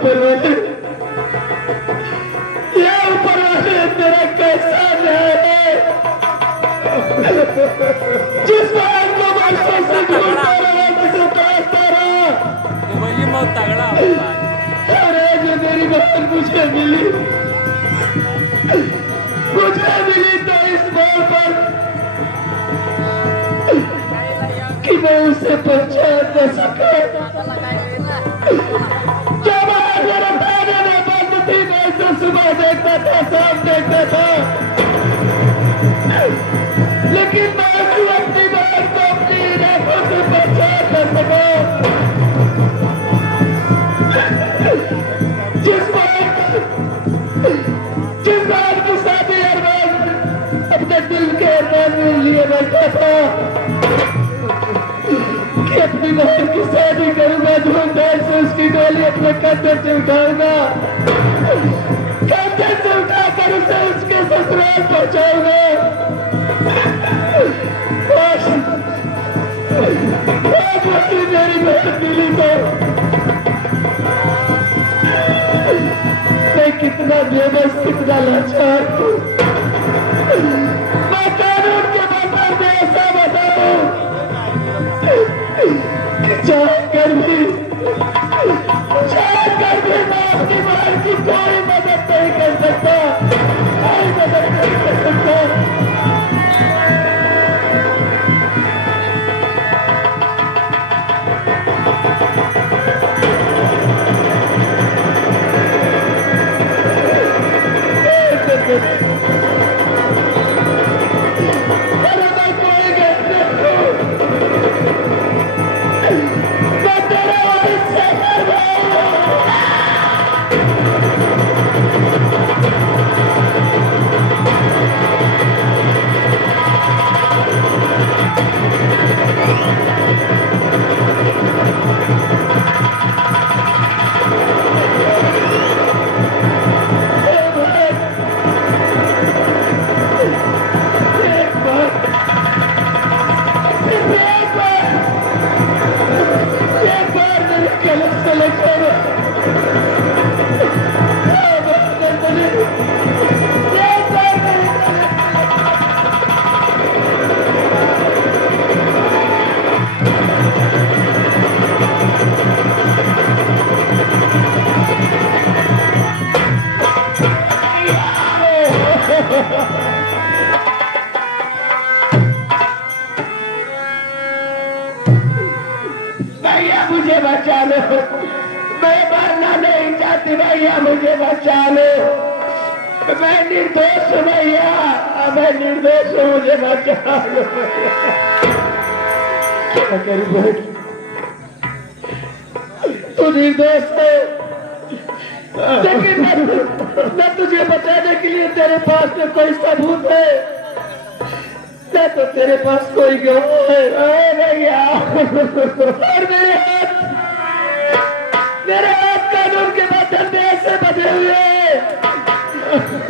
ऊपर वाले, या ऊपर वाले तेरा कैसा न्याय है? जिस बात को वर्षों से ढूंढता रहा, मुझे तलाशता रहा, वही मौत तगड़ा अरे जो मेरी बहन मुझे मिली तो इस बात पर कि मैं उसे पहचान न सका। जब मेरे खाने में बंद थी, मैं इसे सुबह देखता था, शाम देखता था, लेकिन मैं अपनी बहन को अपनी आंखों से पहचान न सका। जिस बात की शादी अरमान अपने दिल के अरमान में लिए बैठा था कि अपनी बहन की शादी करूंगा, धूमधाम से उसकी डोली अपने कंधे से उठाऊंगा, कंधे से उठाकर उसे उसके ससुराल पहुंचाऊंगा। आज मेरी बहन मिली तो मैं कितना बेबस, कितना लाचार हूँ। मैं कानून के बाजार में ऐसा बताऊं कि चाहकर भी मैं अपनी बहन की कोई मदद नहीं कर सकता, कोई मदद नहीं कर सकता। भैया मुझे बचा लो, मैं मरना नहीं चाहती, भैया मुझे बचा लो, मैं निर्दोष हूँ भैया, मैं निर्दोष हूँ, मुझे बचा लो। क्या करूँ बहन, तू निर्दोष है, लेकिन न तुझे बचाने के लिए तेरे पास में कोई सबूत है, न तो तेरे पास कोई गवाह है। अरे भैया, और मेरे हाथ कानून के बंधन में ऐसे बंधे हुए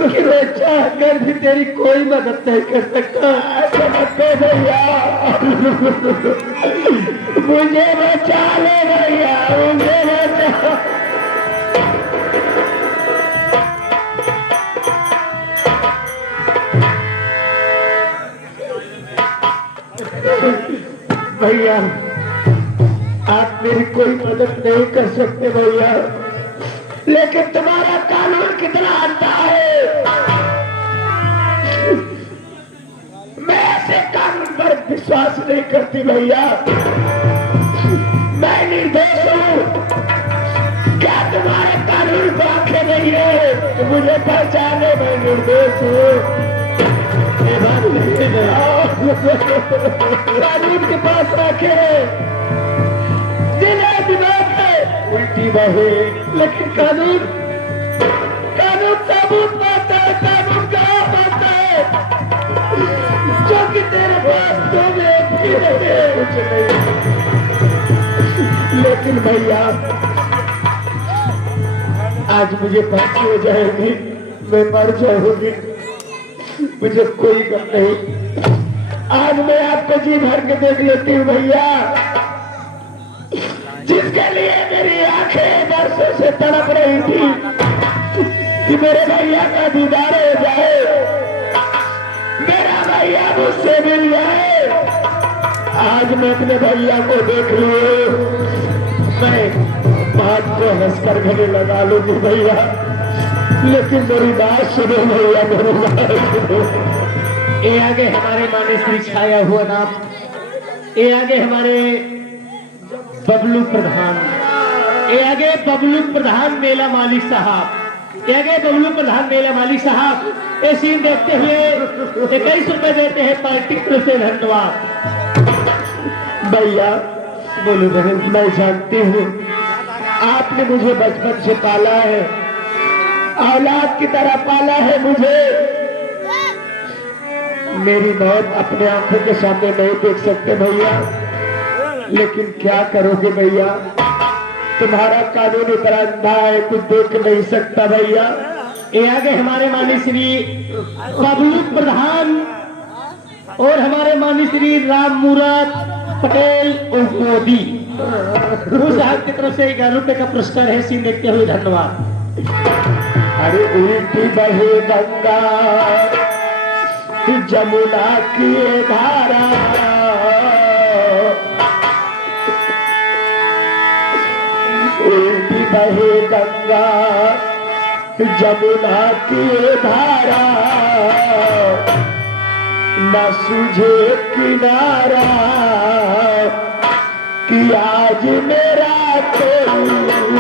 कि मैं चाहकर भी तेरी कोई मदद नहीं कर सकता। ऐसा मत करो भैया, मुझे बचा ले भैया, मुझे बचा। भैया आप मेरी कोई मदद नहीं कर सकते भैया, लेकिन तुम्हारा कानून कितना अच्छा है। मैं ऐसे कानून पर विश्वास नहीं करती भैया, मैं निर्दोष हूँ। क्या तुम्हारे कानून को आंखें नहीं है तो मुझे पहचाने, मैं निर्दोष हूँ। कानून के पास रखे दिल है, दिमाग है, उल्टी बाहें, लेकिन कानून सबूत मानता है, कानून कहाँ मानता है, जो कि तेरे पास तो कुछ नहीं। लेकिन भैया आज मुझे फांसी हो जाएगी, मैं मर जाऊंगी, मुझे कोई गम नहीं। आज मैं आपको जी भर के देख लेती हूँ भैया, जिसके लिए मेरी आंखें बरसों से तड़प रही थी कि मेरे भैया का दीदार हो जाए, मेरा भैया मुझसे मिल जाए। आज मैं अपने भैया को देख लिए, मैं बात को हंसकर गले लगा लूंगी भैया, लेकिन मेरी बात सुनो भैया, मेरी बात सुनो। ये आगे हमारे माने श्री छाया हुआ नाम, ये आगे हमारे बबलू प्रधान, ये आगे बबलू प्रधान मेला मालिक साहब, ये आगे बबलू प्रधान मेला मालिक साहब ये सीन देखते हुए 21 रुपए देते हैं पार्टी से। धन्यवाद भैया। बोलो बहन, मैं जानती हूँ आपने मुझे बचपन से पाला है, औलाद की तरह पाला है मुझे। मेरी मौत अपने आंखों के सामने नहीं देख सकते भैया, लेकिन क्या करोगे भैया, तुम्हारा कानून इतना अंधा है, कुछ देख नहीं सकता भैया। ये आगे हमारे माननीय श्री बबलू प्रधान और हमारे माननीय श्री राम मुराद पटेल और मोदी साहब की तरफ से 11 रुपए का पुरस्कार है। सीन देखते हुए धन्यवाद। अरे उल्टी बहे गंगा जमुना की धारा, उल्टी बहे गंगा जमुना की धारा, न सूझे किनारा कि आज मेरा कोई नहीं।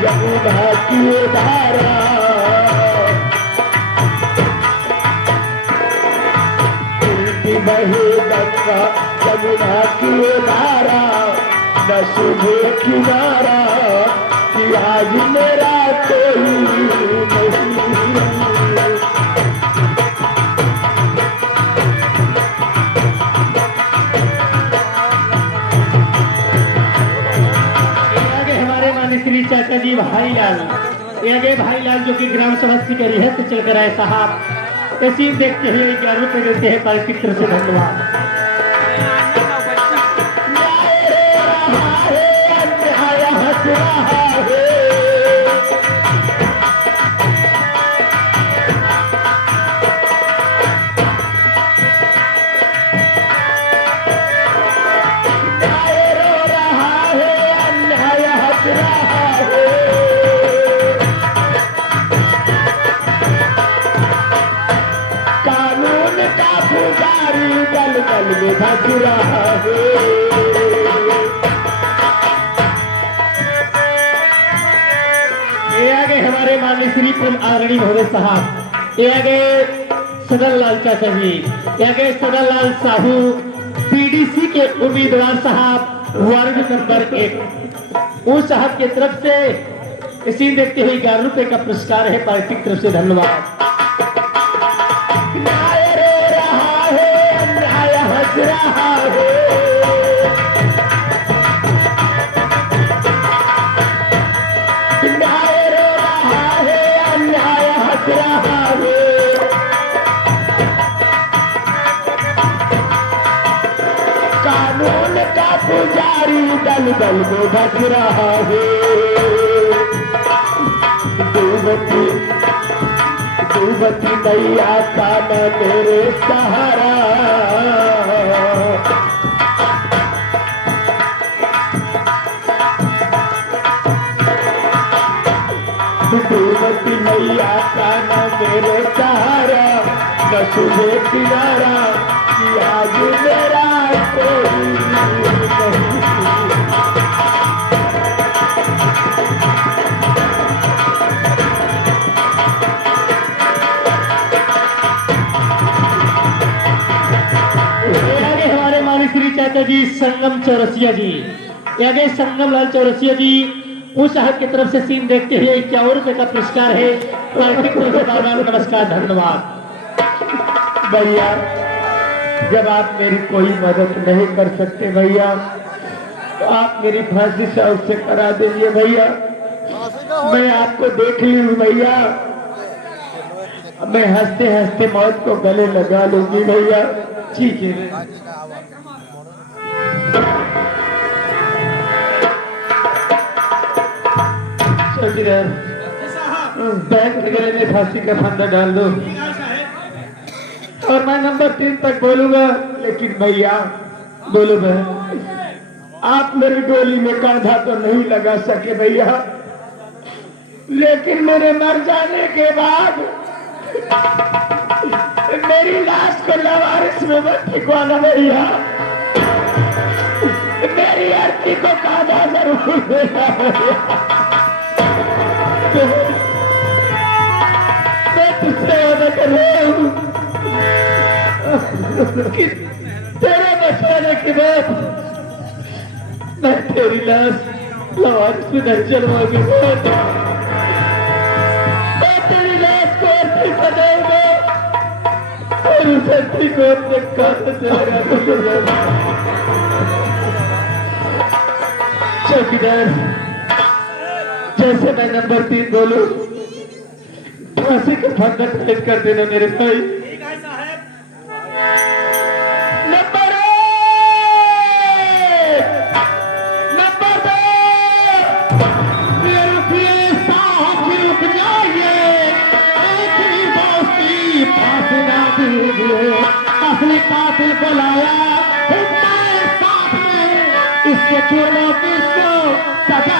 जमुना की धारा, उल्टी बहे गंगा जमुना की धारा, न सूझे किनारा कि आज मेरा कोई नहीं। श्री चाचा जी भाईलाल, ये भाईलाल जो कि ग्राम सभा अधिकारी है तो चल कर आए साहब, ऐसी देखते हुए 11 रुपए देते हैं पार्टी की तरफ से। धन्यवाद। धस रहा है, ये आगे हमारे माननीय श्री प्रेम आदरणीय महोदय साहब, ये आगे सदन लाल चाचा जी, ये आगे सदन लाल साहू पीडीसी के उम्मीदवार साहब वार्ड नंबर 1 उस साहब की तरफ से इसी देखते हुए 11 रुपए का पुरस्कार है पार्टी की तरफ से। धन्यवाद। रहा है, न्याय रो रहा है, अन्याय हंस रहा है, कानून का पुजारी दल दल में धस रहा है। डूबती मैया का न मेरे सहारा, डूबती मैया का न मेरे सहारा, न सूझे किनारा कि आज मेरा कोई नहीं। श्री चाचा जी संगम चौरसिया जी, आगे संगम लाल चौरसिया जी उस साहब की तरफ से सीन देखते हुए 51 रुपए का पुरस्कार है। नमस्कार, धन्यवाद। भैया जब आप मेरी कोई मदद नहीं कर सकते भैया, आप मेरी फांसी साहब से करा दीजिए भैया। मैं आपको देख ली हूँ भैया, मैं हंसते हंसते मौत को गले लगा लूंगी भैया। ठीक है। चौकीदार, बैंक वगैरह में फांसी का फंदा डाल दो और मैं नंबर 3 तक बोलूंगा। लेकिन भैया बोलो भाई, आप मेरी गोली में कांधा तो नहीं लगा सके भैया, लेकिन मेरे मर जाने के बाद मेरी लाश को लवारिस में मत ठिकवाना भैया। मेरी अर्थी को कांधा जरूर देना भैया। मैं तुझसे वादा कर रहा हूँ कि तेरा बचाने के बाद मैं तेरी लाश लवारिस में नहीं जलवाऊंगा। मैं तेरी लाश को अर्थी सजाऊंगा और उस अर्थी को अपने कांधे से लगा दूंगा। चौकीदार, जैसे मैं नंबर 3 बोलूं, फांसी का फंदा टाइट कर देना मेरे भाई। नंबर 1, नंबर 2, रुकिए साहब रुक जाइए, एक ही दोस्ती फांसी ना दीजिए। असली कातिल को लाया हमारे साथ में, इसके जुर्मों की सजा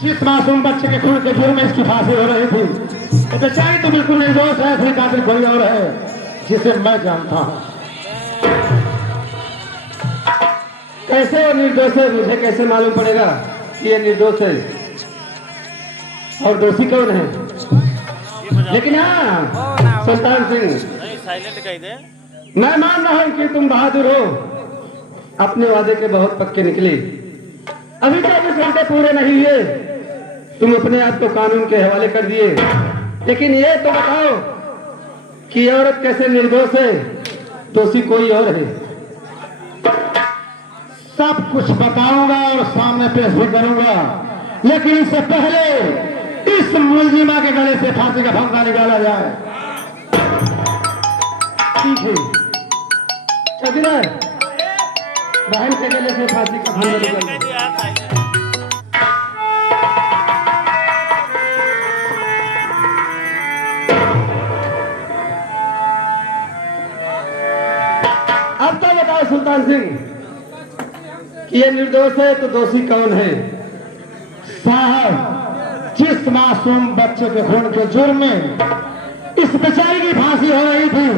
जिस मासूम बच्चे के खून के जुर्म में इसकी फांसी हो रही थी, ये बेचारी तो बिल्कुल निर्दोष है। असली कातिल कोई और है जिसे मैं जानता हूँ। कैसे वो निर्दोष है मुझे कैसे मालूम पड़ेगा कि ये निर्दोष है और दोषी कौन है? लेकिन हाँ सुल्तान सिंह, मैं मान रहा हूं कि तुम बहादुर हो, अपने वादे के बहुत पक्के निकले। अभी 24 घंटे पूरे नहीं हुए, तुम अपने आप को कानून के हवाले कर दिए। लेकिन ये तो बताओ कि औरत कैसे निर्दोष है, दोषी कोई और है? सब कुछ बताऊंगा और सामने पेश भी करूंगा, लेकिन इससे पहले इस मुलजिमा के गले से फांसी का फंदा निकाला जाए। ठीक है चौकीदार, बहन के गले से फांसी का फंदा निकाल। अब तो बताओ सुल्तान सिंह कि ये निर्दोष है तो दोषी कौन है? साहब, जिस मासूम बच्चे के खून के जुर्म में इस बेचारी की फांसी हो रही थी,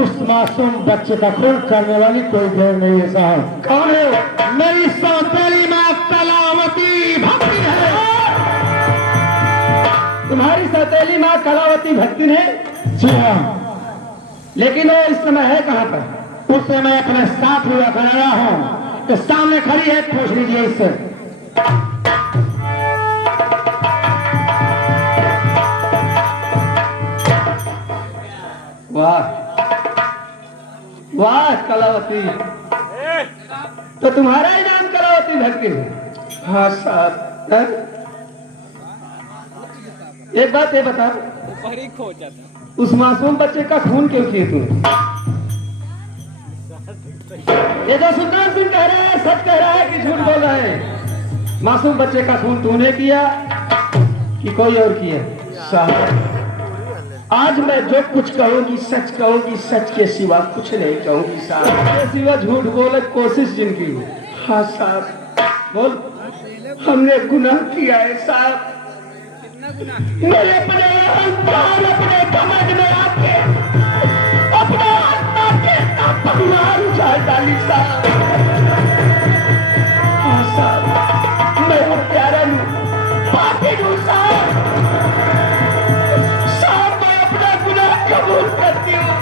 उस मासूम बच्चे का खून करने वाली कोई देर नहीं है साहब। कौन है? मेरी सौतेली माँ कलावती भक्ति है। तुम्हारी सौतेली माँ कलावती भक्ति है? जी हाँ। लेकिन वो इस समय है कहाँ पर? उससे मैं अपने साथ हुआ कर रहा हूँ, तो सामने खड़ी है, पूछ लीजिए इससे। वाह वाह कलावती, तो तुम्हारा ही नाम कलावती भक्ति है? हाँ साहब। एक बात ये बता, उस मासूम बच्चे का खून क्यों किए तुम? ये जो सुल्तान सिंह कह रहा है सच कह रहा है कि झूठ बोल रहा है? मासूम बच्चे का खून तूने किया कि कोई और किया? साहब, आज मैं जो कुछ कहूंगी सच के सिवा कुछ नहीं कहूंगी साहब। के सिवा झूठ बोले कोशिश जिनकी। हाँ साहब बोल। हमने गुनाह किया है साहब। मेरे अपने अहंकार, अपने घमंड में आके अपने आत्मा के अपमान उछाल डाली साहब। हाँ साहब, मैं हत्यारा हूँ, पापी हूँ साहब। कबूल करती हूँ।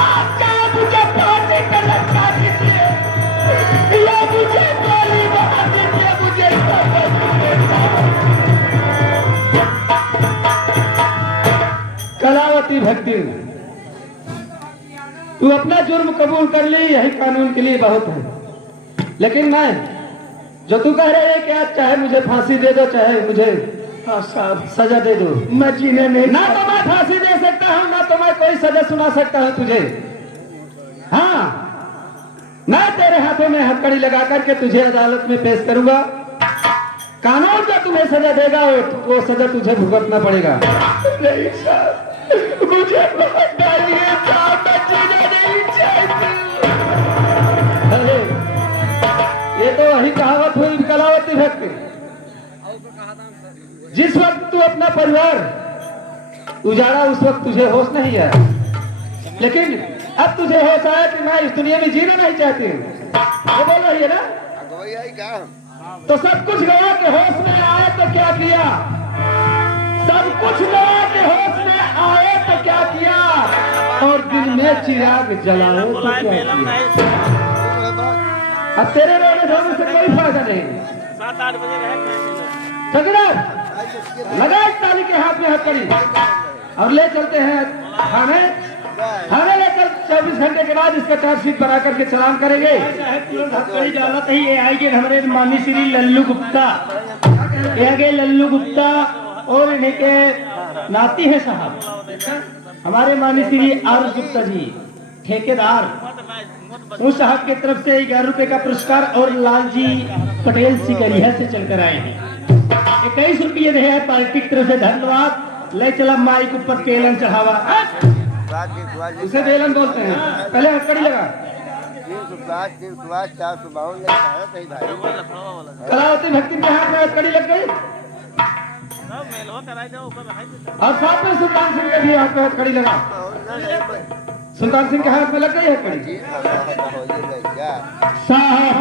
आप चाहे मुझे फांसी का लटका दीजिए या मुझे भक्ति, तू अपना जुर्म कबूल कर ली, यही कानून के लिए बहुत है। लेकिन मैं जो तू कह रहे है कि आज चाहे मुझे फांसी दे दो, चाहे मुझे सजा दे दो, मैं जीने नहीं, ना तो मैं फांसी दे सकता हूँ, ना तो मैं कोई सजा सुना सकता हूँ तुझे। हाँ, मैं तेरे हाथों में हथकड़ी लगा करके तुझे अदालत में पेश करूंगा। कानून जो तुम्हें सजा देगा वो सजा तुझे भुगतना पड़ेगा। नहीं साहब, मुझे बहुत डालिए साहब, मैं जीना नहीं चाहती। अरे ये तो वही कहावत हुई कलावती भक्ति। जिस वक्त तू अपना परिवार उजाड़ा उस वक्त तुझे होश नहीं है, लेकिन अब तुझे होश आया कि मैं इस दुनिया में जीना नहीं चाहती। ये बोल रही है ना, तो सब कुछ गवा के होश में आए तो क्या किया, सब कुछ गवा के होश में आए तो क्या किया, और दिन में चिराग जलाए तो क्या किया। अब तेरे रोने धोने से कोई फायदा नहीं। 7-8 बजे रहे लगा इस ताली के हाथ में हथकड़ी और ले चलते हैं थाने। थाने लेकर 24 घंटे के बाद इसका चार्जशीट बना करके चालान करेंगे। हथकड़ी डालत ही ये आएगी हमारे माननीय श्री लल्लू गुप्ता, ये आगे लल्लू गुप्ता और इन्हीं के नाती है साहब हमारे माननीय श्री आर गुप्ता जी ठेकेदार, उस साहब की तरफ से 11 रुपए का पुरस्कार और लालजी पटेल सिकरिया से चलकर आए हैं। 21 रुपये दे है पार्टी की तरफ से, धन्यवाद। ले चला माइक ऊपर केलन चढ़ावा, उसे बेलन बोलते हैं। पहले हथकड़ी लगा, कलावती भक्ति के हाथ में हथकड़ी लग गई और साथ में सुल्तान सिंह के भी हाथ में हथकड़ी लगा। सुल्तान सिंह के हाथ में लग गई हथकड़ी। साहब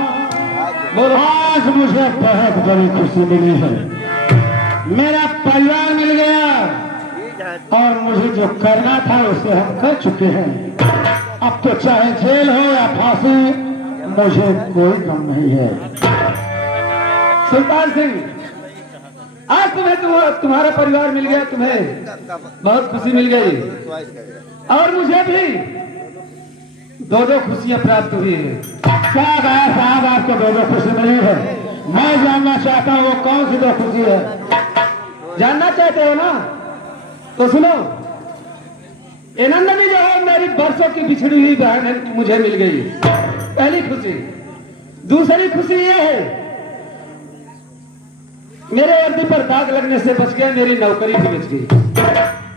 बोलो, आज मुझे बहुत बड़ी खुशी मिली है, मेरा परिवार मिल गया और मुझे जो करना था उसे हम कर चुके हैं। अब तो चाहे जेल हो या फांसी, मुझे कोई गम नहीं है। सुल्तान सिंह, आज तुम्हारा परिवार मिल गया, तुम्हें बहुत खुशी मिल गई और मुझे भी 2 खुशियां प्राप्त हुई है। क्या कहा साहब, आपको 2 खुशी मिली है? मैं जानना चाहता हूँ वो कौन सी 2 खुशी है? जानना चाहते हो ना, तो सुनो। ये नंदनी जो है मेरी बरसों की बिछड़ी हुई बहन है, मुझे मिल गई, पहली खुशी। दूसरी खुशी ये है, मेरे वर्दी पर दाग लगने से बच गया, मेरी नौकरी भी बच गई।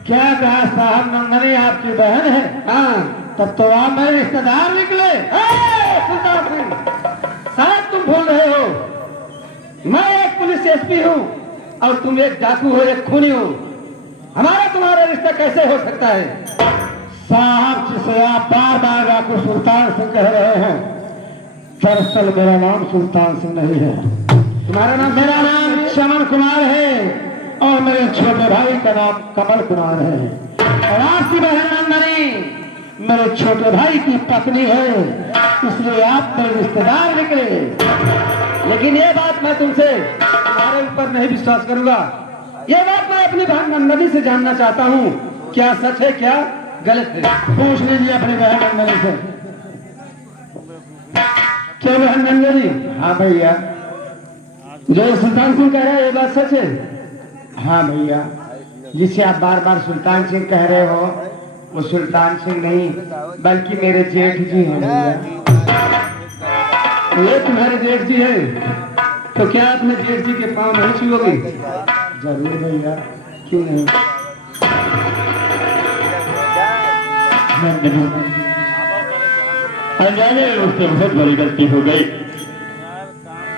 क्या कहा साहब, नंदनी आपकी बहन है? हाँ, तब तो आप मेरे रिश्तेदार निकले। सुल्तान सिंह, शायद तुम भूल रहे हो, मैं एक पुलिस एसपी हूँ और तुम एक डाकू हो, एक खूनी हो। हमारा तुम्हारा रिश्ता कैसे हो सकता है? साहब जिसे आप बार बार डाकू सुल्तान सिंह कह रहे हैं, दरअसल मेरा नाम सुल्तान सिंह नहीं है। तुम्हारा नाम? मेरा नाम चमन कुमार है और मेरे छोटे भाई का नाम कमल कुमार है, और आपकी बहन नंदनी मेरे छोटे भाई की पत्नी है, इसलिए आप मेरे रिश्तेदार निकले। लेकिन ये बात मैं तुमसे तुम्हारे ऊपर नहीं विश्वास करूंगा। ये बात मैं अपनी बहन नंदनी से जानना चाहता हूँ, क्या सच है क्या गलत है? पूछ लीजिए अपनी बहन नंदनी से। क्या बहन नंदनी? हाँ भैया। जो सुल्तान सिंह कह रहा है ये बात सच है? हाँ भैया, जिसे आप बार बार सुल्तान सिंह कह रहे हो वो सुल्तान सिंह नहीं बल्कि मेरे जेठ जी हैं भैया। ये तुम्हारे जेठ जी है, तो क्या अपने जेठ जी के पांव नहीं छुओगे? जरूर भैया, क्यों नहीं। अनजाने में मुझसे बहुत बड़ी गलती हो गई,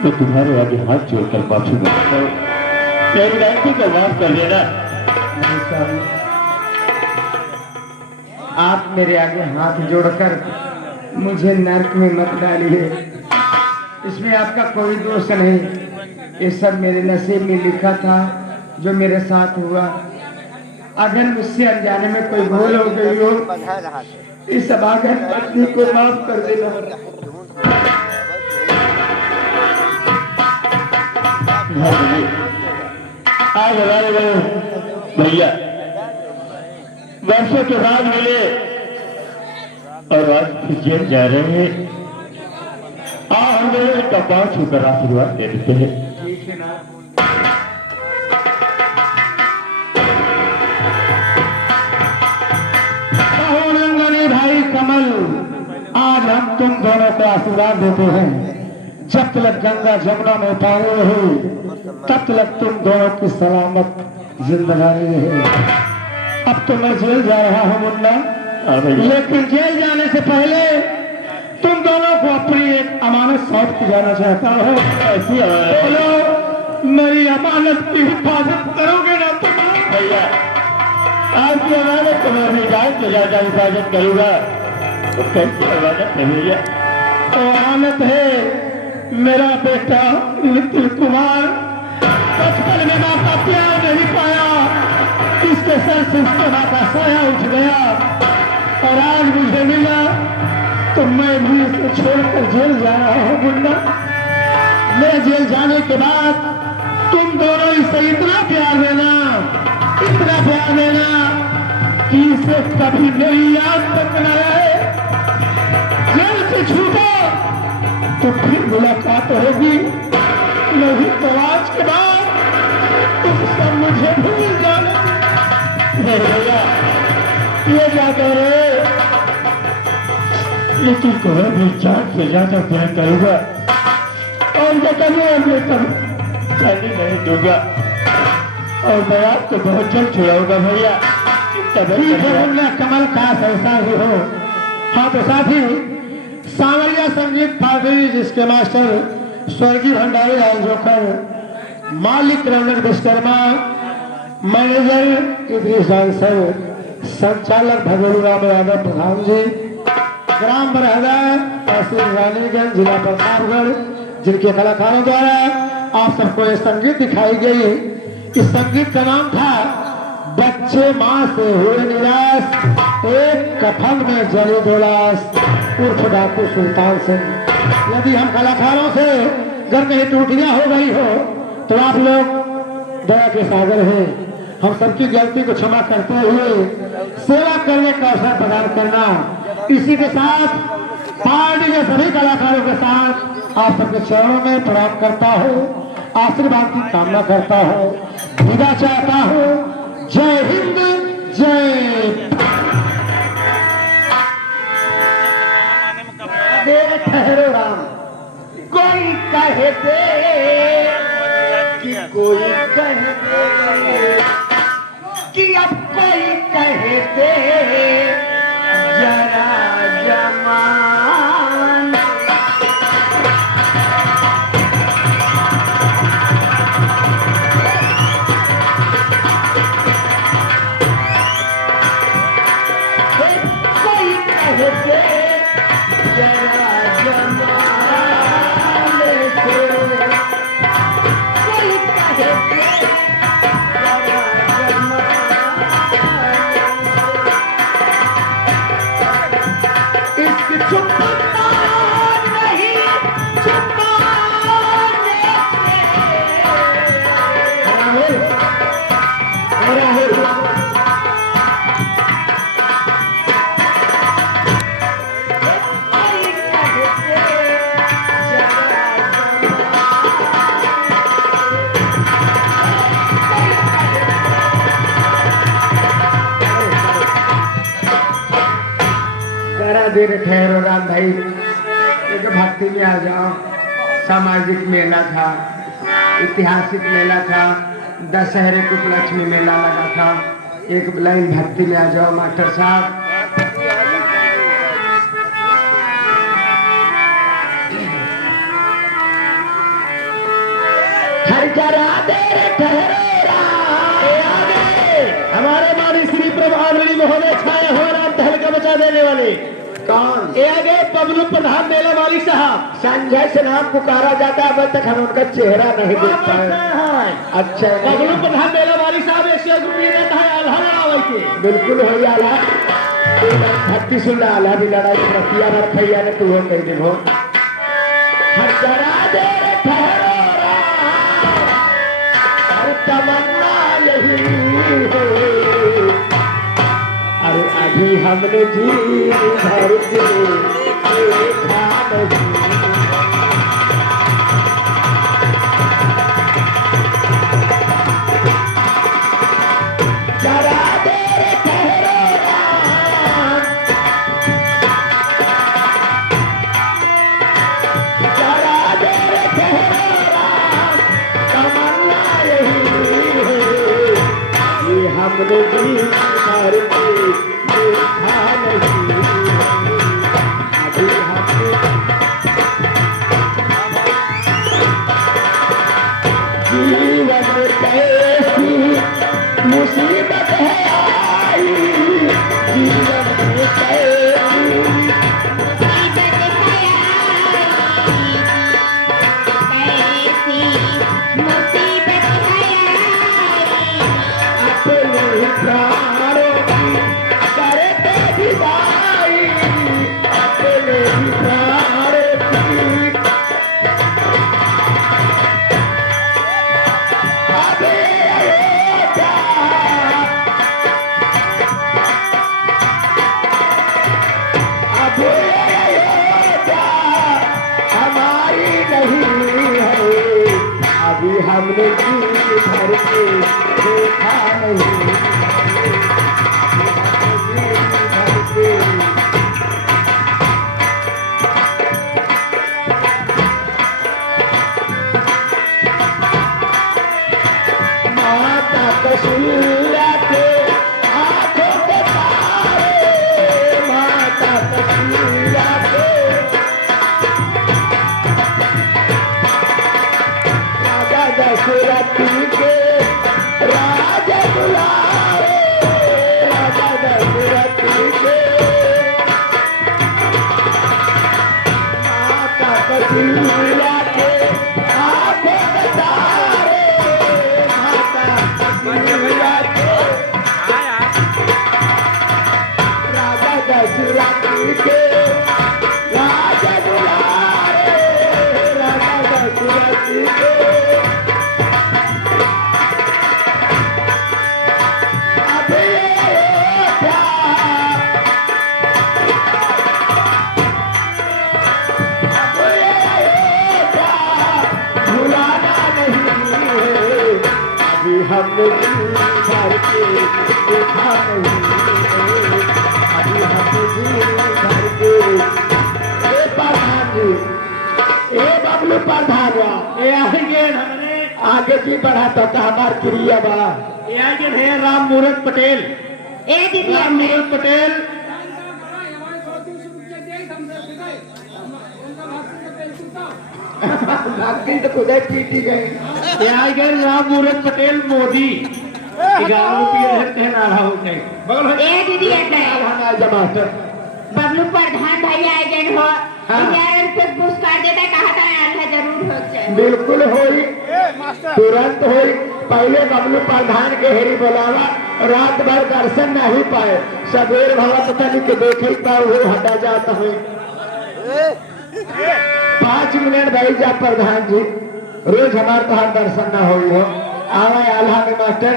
मैं तुम्हारे आगे हाथ जोड़कर माफी मांगता हूँ, मेरी गलती को माफ कर देना। आप मेरे आगे हाथ जोड़कर मुझे नर्क में मत डालिए, इसमें आपका कोई दोष नहीं। ये सब मेरे नसीब में लिखा था, जो मेरे साथ हुआ। अगर मुझसे अनजाने में कोई भूल हो गई हो, इस अभागन पत्नी को माफ कर देना। आज हमारे भैया वर्षों के बाद मिले और आज फिर जेल जा रहे हैं। हमें इनका पांव छूकर आशीर्वाद दे देते हैं। भाई कमल, आज हम तुम दोनों को आशीर्वाद देते हैं। जब तक गंगा जमुना में पानी रहे तब तक तुम दोनों की सलामत जिंदगानी रहे। अब तो मैं जेल जा रहा हूँ मुन्ना, लेकिन जेल जाने से पहले तुम दोनों को अपनी एक अमानत सौंप के जाना चाहता हूँ। ऐसी बोलो, मेरी अमानत की हिफाजत करोगे ना तुम? भैया, आपकी अमानत तो मैं अपनी जान से ज्यादा हिफाजत करूंगा। तो कैसी अमानत है भैया? तो अमानत है मेरा बेटा नितिन कुमार। बचपन में माँ का प्यार नहीं पाया, इसके सर से उसके माँ का साया उठ गया और आज मुझे मिला तो मैं भी इसे छोड़कर जेल जा रहा हूँ मुन्ना। मैं जेल जाने के बाद तुम दोनों इसे इतना प्यार देना, इतना प्यार देना कि इसे कभी मेरी याद तक न आए। जेल से छूटो तो फिर मुलाकात होगी, नहीं तो आज के बाद तुम सब मुझे भूल जाना। भैया, ये क्या कह रहे? लेकिन को मैं भी जान से ज्यादा प्यार करूंगा और ये कभी अगले तक खाली नहीं दूंगा और मैं आपको बहुत जल्द छुड़ाऊंगा भैया। ठीक है मुन्ना, कमल खास ऐसा ही हो। हाँ तो साथी, सांवरिया संगीत पार्टी जिसके मास्टर स्वर्गीय भंडारी लाल जोकर, मालिक रौनक विश्वकर्मा, मैनेजर इद्रीस डांसर, संचालक भगोरी राम यादव प्रधान जी, ग्राम बरहदा, तहसील रानीगंज, जिला प्रतापगढ़, जिनके कलाकारों द्वारा आप सबको ये संगीत दिखाई गई। इस संगीत का नाम था बच्चे माँ से हुए निराश, एक कफन में जली दो लाश, उर्फ डाकू सुल्तान सिंह। यदि हम कलाकारों से घर कहीं त्रुटियां हो गई हो तो आप लोग दया के सागर हैं। हम सबकी गलती को क्षमा करते हुए सेवा करने का अवसर प्रदान करना, इसी के साथ पार्टी के सभी कलाकारों के साथ आप सबके चरणों में प्रणाम करता हूँ, आशीर्वाद की कामना करता हूँ, विदा चाहता हूँ। जय हिंद, जय ठहरो राम। कोई कहे दे कि कोई कहे दे कि अब कोई कहे दे जरा जमान। कोई कहे दे जरा देर ठहरो राम भाई, एक भक्ति में आ जाओ। सामाजिक मेला था, ऐतिहासिक मेला था, दशहरे के उपलक्ष्य में मेला लगा था। एक लाइन भक्ति में आ जाओ मास्टर साहब। हमारे मानी श्री प्रभावरी महोदय छाए हुए राम दहल का बचा देने वाले कौन? ये आगे बबलू प्रधान मेला वाली साहब। संजय से नाम पुकारा जाता है, अब तक हम उनका चेहरा नहीं देख पाए। अच्छा, बबलू प्रधान मेला वाली साहब ऐसे रुपये देता है आल्हा लड़ावल के। बिल्कुल हो आला भक्ति सुन आला भी लड़ाई रखिया रखैया ने तू हो कही दिन हो। तमन्ना यही हमने जी भर के देखा नहीं। जरा देर ठहरो राम, जरा देर ठहरो राम, तमन्ना यही है ये हमने जी भर के देखा नहीं। अभी हमने जीवन में कैसी मुसीबत है आई, जीवन में कैसी अपने प्राणों की करते विदाई, अपने प्राणों की अबे अयोध्या, अबे अयोध्या हमारी नहीं है, अभी हमने जी भर के देखा नहीं। माता कसूरा के आंखों के तारे, माता कसूरा के राजा दशरथ के राज दुलारे, राजा दशरथ के माता कसूरा के आंखों के तारे, माता कसूरा के राजा दशरथ के राज दुलारे, राजा दशरथ के अबे अयोध्या, अबे अयोध्या भुलाना नहीं है, अभी हमने जी भर के देखा नहीं है, अभी हमने जी भर के। ए प्रधान जी, ए बबलू प्रधान ये आगे हमने आगे जी बढ़ा तो हमार क्रिया बा। ये आगे है राम मूरत पटेल। ए दीदी राम मूरत पटेल भक्ति तो खुद ही पीटी गई। ये आगे राम मूरत पटेल मोदी 11 रुपये रहते हैं नारा होते बगल में। ए दीदी जमास्टर बबलू प्रधान भाई आए जन हो हाँ। 11 रुपये पुरस्कार देता कहा था आल्हा जरूर हो जाए। बिल्कुल होई, तुरंत होई। पहले बबलू प्रधान के हेरी बोलावा, रात भर दर्शन नहीं पाए, सवेर भगत तनिक के देखे पाए वो हटा जाता है। 5 मिनट भाई जा प्रधान जी, रोज हमारे तो हर दर्शन न हो आवे आल्हा में मास्टर।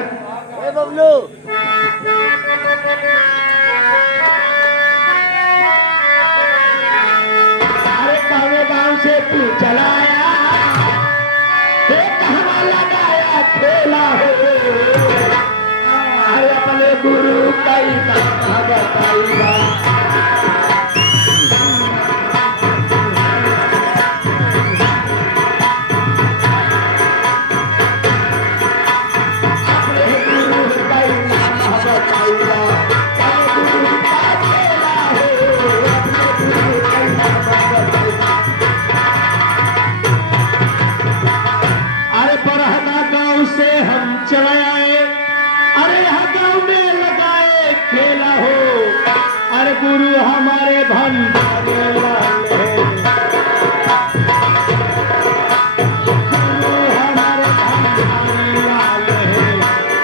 अरे कावे गांव से तू चलाया, कहाँ लगाया खेला हो, अरे अपने गुरु कई कहा बताइएगा। अरे बरहना गांव से हम चले आए, अरे यहाँ गांव में लगाए खेला हो, अरे गुरु हमारे भंडारे वाले हैं। गुरु हमारे भंडारे वाले हैं,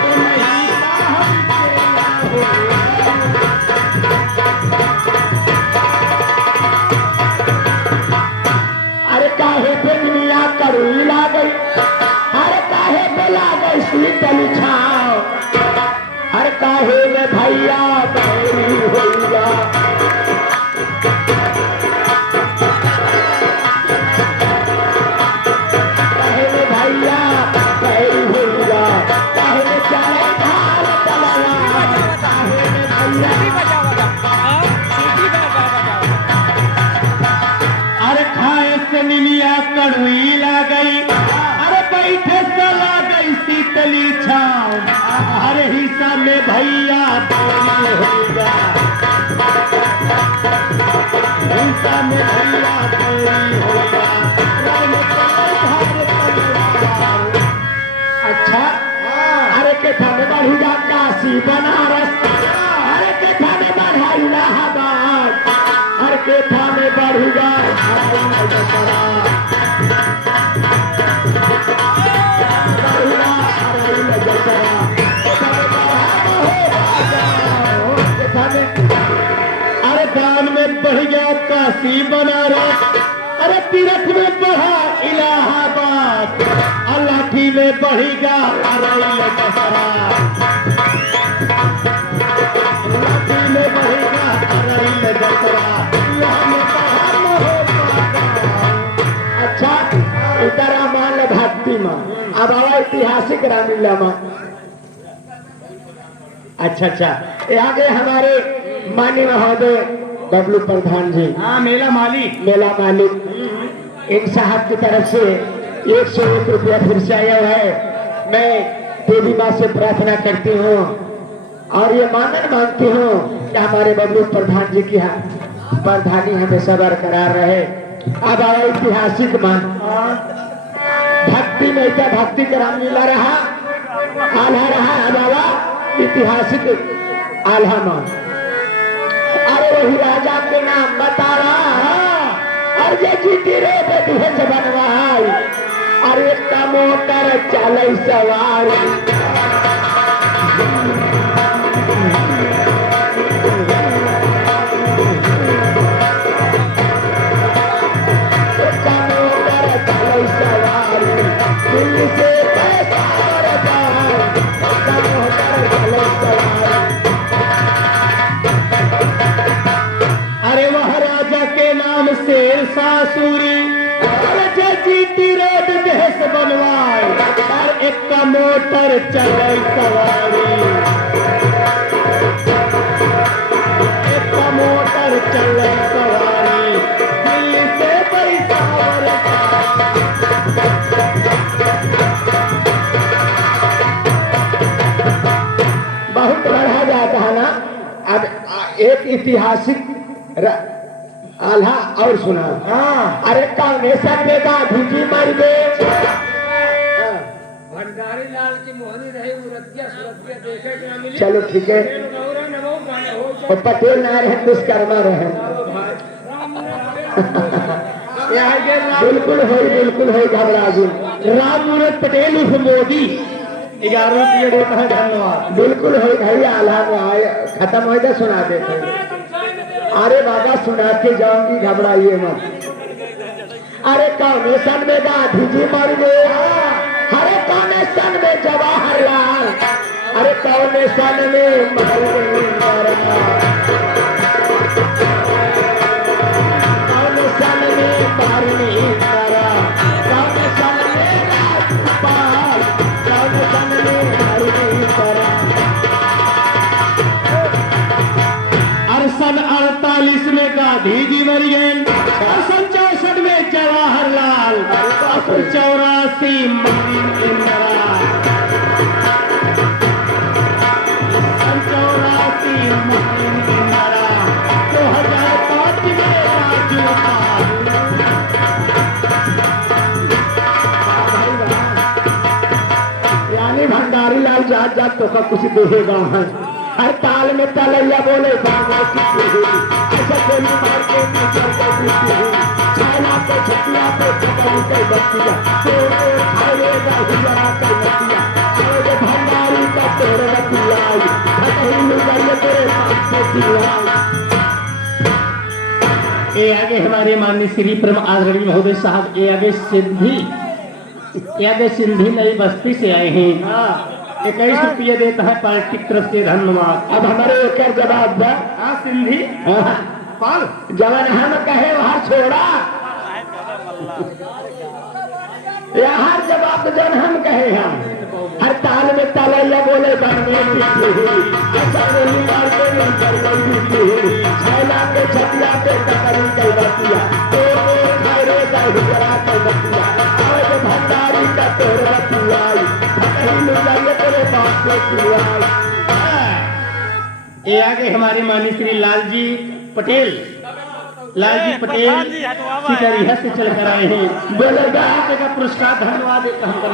उन्हीं का हम चेला हो। अरे काहे पे दुनिया करुई ला गई, अरे काहे पे ला गई शीतल छाव, हर काहे में भैया बैरी होइया, में भैया तेरी होगा राम का धार तलवार। अच्छा अरे के थाने बढ़िया काशी बनारस, अरे के थाने बढ़ा इलाहाबाद, हर के थाने बढ़िया अरे दान में बढ़ गया काशी बनारस, अरे तीरथ में बढ़ा इलाहाबाद, अलाठी में बढ़ी गया अरैल दशहरा, अलाठी में बढ़ी गया अरैल दशहरा, यहाँ में बढ़ा महोत्सव। अच्छा इतना मान भक्ति माँ, अब आवा ऐतिहासिक रामलीला माँ। अच्छा अच्छा ये आगे हमारे माननीय महोदय बबलू प्रधान जी, हाँ मेला मालिक, मेला मालिक, इन साहब की तरफ से 101 रुपया फिर से आया है। मैं देवी माँ से प्रार्थना करती हूँ और ये मानन मांगती हूँ कि हमारे बबलू प्रधान जी की प्रधानी हमेशा बरकरार रहे। अब आया ऐतिहासिक माँ, भक्ति में क्या भक्ति का रामलीला रहा, आल्हा रहा, अब आवा ऐतिहासिक आल्हा माँ। अरे वही राजा के नाम बता रहा और ये जीती रे भेज बनवाई, अरे का मोटर चल सवारी, दिल्ली से पैसा अरे वह राजा के नाम शेर सासुरी, अरे जीती रोड देश बनवाई, और एक का मोटर चले सवारी, एक का मोटर चले सवारी, दिल्ली से पैसा बहुत बढ़ा जाता है ना। अब एक ऐतिहासिक आल्हा और सुना। अरे कांग्रेसन में गांधी मर गए, भंडारी लाल की मोहनी रही उरतिया सुरतिया देखे के ना मिली। चलो ठीक है, गौरा नमो गाने हो और पटेल ना रहे दुष्कर्मा रहे, बिल्कुल हो घबरा जी। राम मूरत पटेल उर्फ मोदी 11 रुपये देता है, धन्यवाद। बिल्कुल हो भाई, आल्हा में आए खत्म हो जाए सुना देते हैं। अरे बाबा सुना के जाऊंगी, घबराइए मत। अरे कौन सन में गांधी जी मर गए, अरे कौन सन में जवाहरलाल, अरे कौन सन में मर गए, कौन सन में मारनी करा, कौन सन में राजपाल, कौन सन में मारनी करा। सन 48 में गांधी जी मर गए, सन 64 में जवाहरलाल, 84 मार्टिन इंदिरा, सन 84 मार्टिन इंदिरा, 2005 में राजू यानी भंडारी लाल जात जात तो का कुछ देगा है, हर ताल में तलैया बोले ऐसा गोली मार के छाला पे छतिया पे बतिया भंडारी का तोड़ ये आगे हमारे माननीय श्री परम आदरणीय महोदय साहब ये आगे सिंधी नई बस्ती से आए हैं। 21 रुपये देता है पार्टी की तरफ से, धन्यवाद। अब हमारे एक जवाब दा। हाँ सिंधी पाल जवन हम कहे वहां छोड़ा, हर जवाब जन हम कहे हम, हर ताल में तलैया बोले ऐसा गोली मार के छाला पे छतिया पे बतिया भंडारी का तोड़ ये आगे हमारे माननीय श्री लालजी पटेल लालजी पटेल सिकरिया से चल कर आए हैं। बोलेगा का पुरस्कार धन्यवाद हमको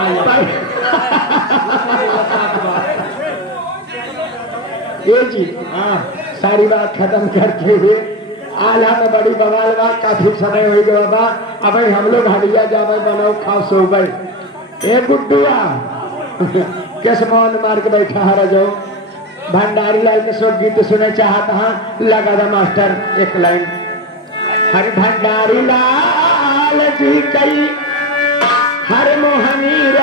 ये जी हाँ सारी बात खत्म करते हुए आल्हा में बड़ी बवाल बात काफी समय हो गया बा। अब हम लोग हड़िया जावे बनाओ खाओ सो गए। ए गुड्डुआ कैस मौन मार के बैठा हरा जाओ। भंडारी लाल के सब गीत सुने चाहता हाँ लगा था मास्टर एक लाइन। हर भंडारी लाल जी कई हर मोहनी